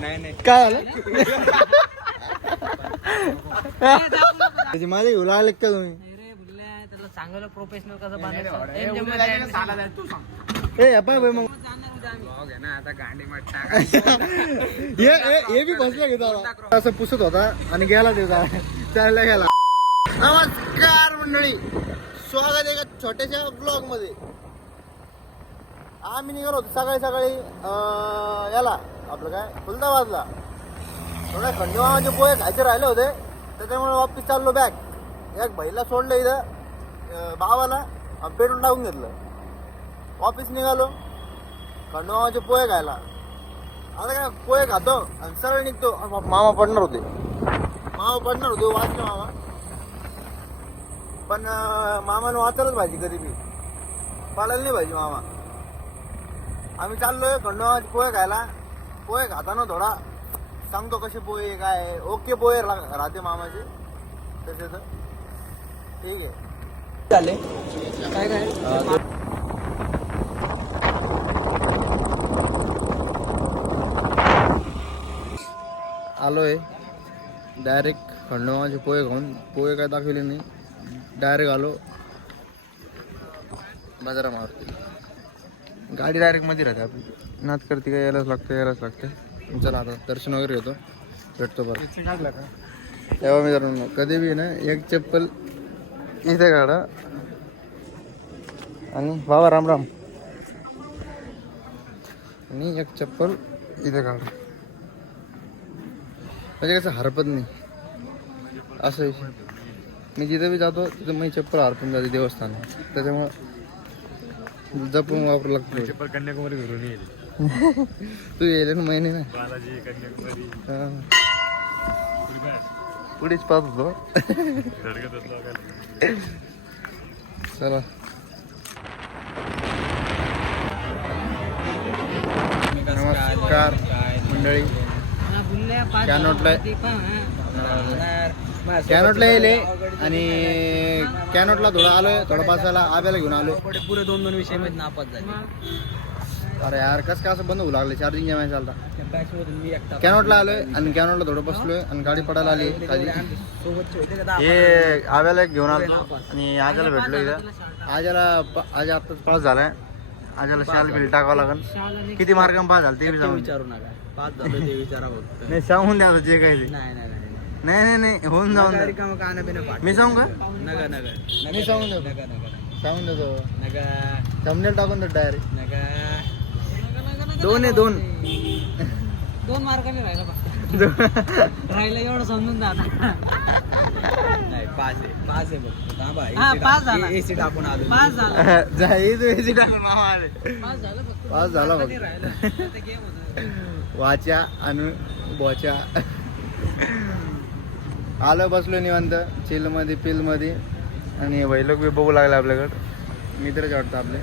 काय झालं त्याची माझे घेऊन आले का तुम्ही चांगलं प्रोफेशनल कसं बनायचं मग हे बी बसला घेतो असं पुसत होता आणि गेला ते चालला गेला. नमस्कार मंडळी, स्वागत आहे एका छोट्याशा ब्लॉग मध्ये. आम्ही निघालो होतो सकाळी याला आपलं काय खुलदाबादला. थोड्या खंडोबाचे पोहे खायचे राहिले होते, त्याच्यामुळे वापस चाललो बॅग. एक भाईला सोडलं इथं भावाला, पेटून टाकून घेतलं. वापस निघालो खंडोबाचे पोहे खायला. आता काय पोहे खातो आणि सरळ निघतो. मामा पडणार होते वाचले मामा, पण मामानं वाचायलाच पाहिजे कधी बी, पडायला नाही पाहिजे मामा. आम्ही चाललोय खंडोबाचे पोहे खायला. पोहे खाताना थोडा सांगतो कसे पोहे काय. ओके पोहे राहते मामाचे तसे तर ठीक आहे. चालेल काय काय आलोय डायरेक्ट खंडोबाचे पोहे खाऊन. पोहे काय दाखवले नाही, डायरेक्ट आलो बाजारा मारते. गाडी डायरेक्ट मध्ये राहते आपली, नात करते काय यायलाच लागतं. चला आता दर्शन वगैरे घेतो, भेटतो बरं. तेव्हा मी जरूर कधी बी ना एक चप्पल इथे काढा आणि बाबा राम राम, आणि एक चप्पल इथे काढा. म्हणजे कसं हरपत नाही असं विषय. मी जिथं बी जातो तिथं मी चप्पल हरपून जाते देवस्थानात, त्याच्यामुळं जपून वापरू लागतो. चप्पल कन्याकुमारी घरून येईल तू येईल ना महिने ना पुढेच पाहत होतो. चला नमस्कार मंडळी. कॅनोटला येले आणि कॅनोटला थोडं आलोय, थोडं बसायला आब्याला घेऊन आलोय. पुरे 2 विषय मध्ये नापास झाले. अरे यार कसं काय असं बंद होऊ लागलं, चार्जिंग जेव्हा चालता. कॅनोटला आलोय आणि कॅनोटला थोडं बसलोय आणि गाडी पडायला आली खाली. हे आब्याला घेऊन आलो आणि आजाला भेटलो इथं. आज आता पास झालाय. आजाला शाल बिल टाकावं लागेल. किती मार्गाने पास झालं ते बी विचारू नका. पास झालं ते विचारा फक्त. नाही सांगून द्या जे काही ते. नाही होऊन जाऊन मी सांगू का? मी सांगून देतो थंबनेल टाकून देतो डायरेक्ट. दोन मार्काने राहिला एवढं समजून जा. नाही पास आहे बघ. पास झाला. एसी टाकून आलो. पास झाला. एसी टाकून मामा आले. पास झाला बघ. वाच्या आणि बोच्या आलं, बसलो निवांत चिल मध्ये पिल मध्ये. आणि वैलोक बी बघू लागले आपल्याकडं. मित्रच वाटतं आपले,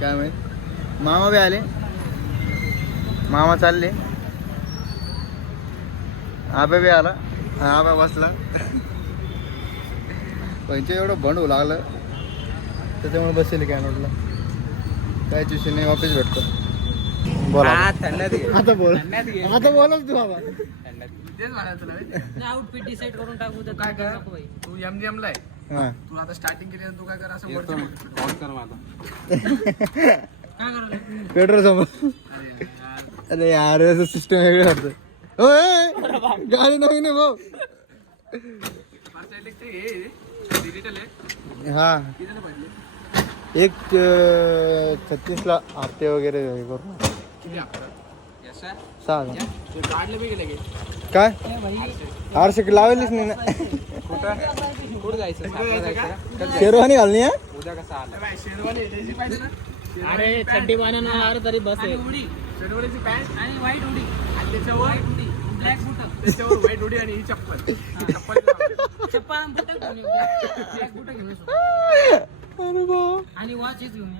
काय माहित. मामा बी आले, मामा चालले. आबा बी आला, आबा बसला. पंच एवढं बंड होऊ लागलं त्याच्यामुळे बसेल कॅनोटला. काय विषय नाही, वापस भेटतो. बोला आता बोलच तू बाबा. आउटफिट डिसाइड करून टाकू तर काय कर. तू एमजीएम ला आहे, तू आता स्टार्टिंग केली तू काय कर असं पेट्रोल समोर. अरे यार सिस्टम वेगळं होतं. गाडी नवीन आहे भाऊ. हा एक 36ला हप्ते वगैरे करू. 6 काय आरशे लावलीच नाही ना. कुठं जायचं? शेरवानी घालणी आहे. अरे थंडी पाण्यानं तरी बस आहे. शेरवानीची पॅन्ट आणि व्हाईट हुडी आणि त्याच्यावर ब्लॅक बूट, त्याच्यावर व्हाईट हुडी आणि ही चप्पल ब्लॅक बूट घेऊन आणि वॉचेस घेऊन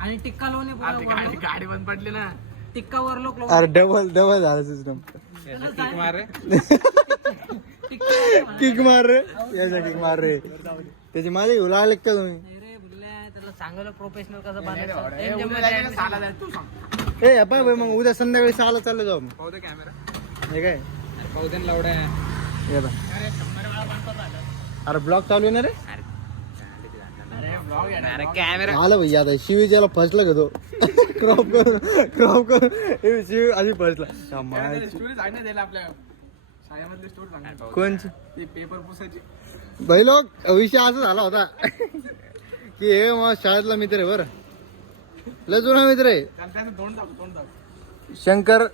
आणि टिक्का लोने. गाडी बंद पडली ना, टिक्कावर लोक. अरे डबल झालं सिस्टम. किक मार रे त्याची माझे घेऊन आले का तुम्ही? सांगायला प्रोफेशनल कसं बनायचं. ए अप्पा भाई मग उद्या संध्याकाळी 6ला चाललो जाऊ मग. पाहू दे कॅमेरा. हे काय पाहू दे लावड्या. हे बघ. अरे ब्लॉग चालू आहे ना रे. अरे कॅमेरा आलं भाई आता शिवीच्याला फसला का तो क्रॉप करून शिव आधी फसला. स्टोरी सांगण्यात येईल आपल्या शाळेमधली स्टोरी सांगण्यात. कोणची ती पेपर पुसायची. भाई लोक विषय असा झाला होता की हे मग शाळेतला मित्र आहे बरं, लय जुना मित्र आहे. त्यानं तोंड दाखव.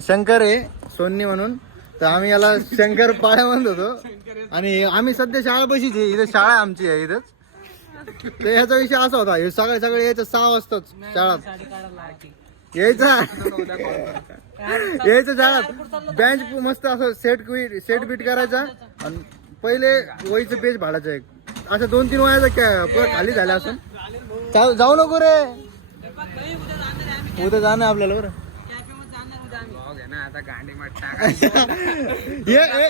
शंकर आहे सोन्नी म्हणून. तर आम्ही याला शंकर पाळ्या म्हणत होतो. आणि आम्ही सध्या शाळा बशीच आहे, इथं शाळा आमची आहे इथंच. तर ह्याचा विषय असा होता, हे सगळे यायचं 6 वाजताच शाळात यायचा शाळात. बेंच मस्त असं सेट बीट करायचा आणि पहिले वहीचं पेज भाडायचं एक असं 2-3 वयाचा पुरं खाली झालं असं. जाऊ नको रे, उद्या जाणं आपल्याला बरं. ब्लॉग आहे ना आता गांडी मट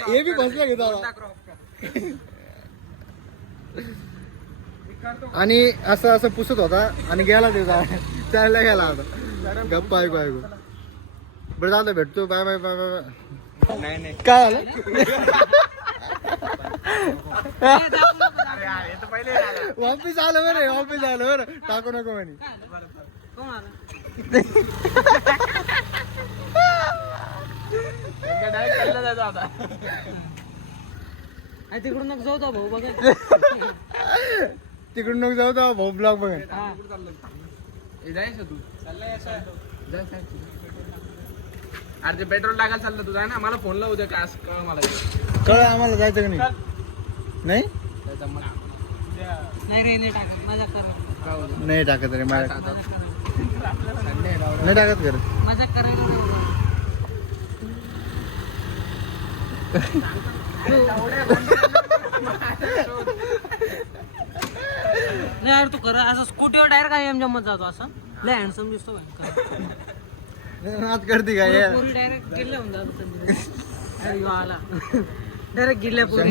हे बी बसल्या घेतो आणि असं पुसत होता आणि गेला ते चालला गेला आता. गप्पा ऐकू बरं जातो, भेटतो. Bye bye bye bye. नाही काय झालं वापिस आलं बरं टाकू नको म्हणे. तिकडून नको जाऊ भाऊ बघा. तिकडून नको जाऊ भाऊ ब्लॉग बघा. जायचं तू अरे ते पेट्रोल टाकायला चाललं तुझा ना. मला फोन लावू दे काय असं कळ मला. कळ आम्हाला जायचं का नाही. नाही नाही रे, नाही टाकत मजा कर. नाही टाकत रे माझ्या नाही टाकत कर. मजा करायला नाही यार, तू कर असं स्कूटीवर डायरेक्ट काय जमत जातो असं. लय हँडसम दिसतो नाच करते काय पुरी डायरेक्ट गिल्ल्या होऊन जातो. अरे आला डायरेक्ट गिल्ल्या पुरी.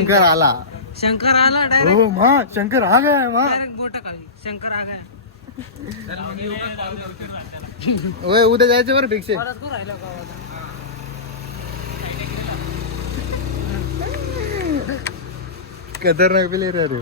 शंकर आला डायरेक्ट. हो मा शंकर आ गया मा. डायरेक्ट बोट खाली शंकर आ गया. होय उद्या जायचं बरं भिक्षे. परत तू राहिला गावात. खतरनाक प्लेअर आहे रे.